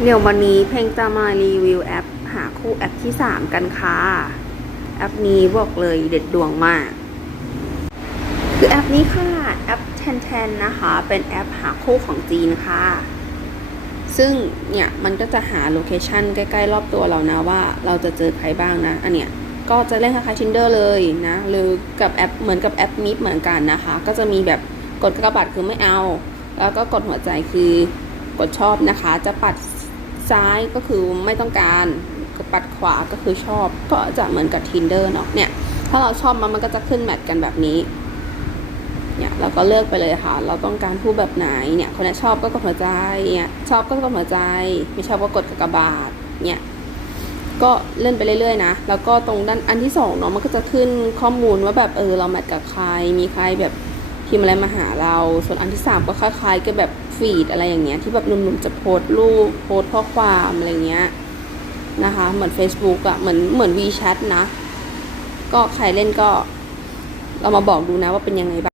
เดี๋ยววันนี้เพลงจะมารีวิวแอปหาคู่แอปที่ 3 กันค่ะ แอปนี้บอกเลยเด็ดดวงมาก คือแอปนี้ค่ะ แอป t ทนๆนนะคะ เป็นแอปหาคู่ของจีนค่ะ ซึ่งเนี่ยมันก็จะหาโลเคชันใกล้ๆ รอบตัวเรานะว่าเราจะเจอใครบ้างนะ อันเนี้ยก็จะเล่นคล้ายๆ Tinder เลยนะ หรือกับแอปเหมือนกับแอปมิเหมือนกันนะคะ ก็จะมีแบบกดกระบาดคือไม่เอา แล้วก็กดหัวใจคือกดชอบนะคะ จะปัด ซ้ายก็คือไม่ต้องการปัดขวาก็คือชอบ ก็จะเหมือนกับ Tinder เนาะเนี่ย ถ้าเราชอบมันมันก็จะขึ้นแมทกันแบบนี้เนี่ยเราก็เลือกไปเลยค่ะ เราต้องการผู้แบบไหนเนี่ย คนนี้ชอบก็กดหัวใจเนี่ยชอบก็กดหัวใจ ไม่ชอบก็กดกระบาดเนี่ยก็เล่นไปเรื่อยๆนะแล้วก็ตรงด้านอันที่สองเนาะมันก็จะขึ้นข้อมูลว่าแบบเออเราแมทกับใครมีใครแบบ พิมพ์อะไรมาหาเรา ส่วนอันที่สามก็คล้ายๆกับแบบฟีดอะไรอย่างเงี้ยที่แบบหนุ่มๆจะโพสต์รูปโพสต์ข้อความอะไรเงี้ยนะคะเหมือน Facebook อะเหมือนเหมือน WeChat นะ ก็ใครเล่นก็เรามาบอกดูนะว่าเป็นยังไงบ้าง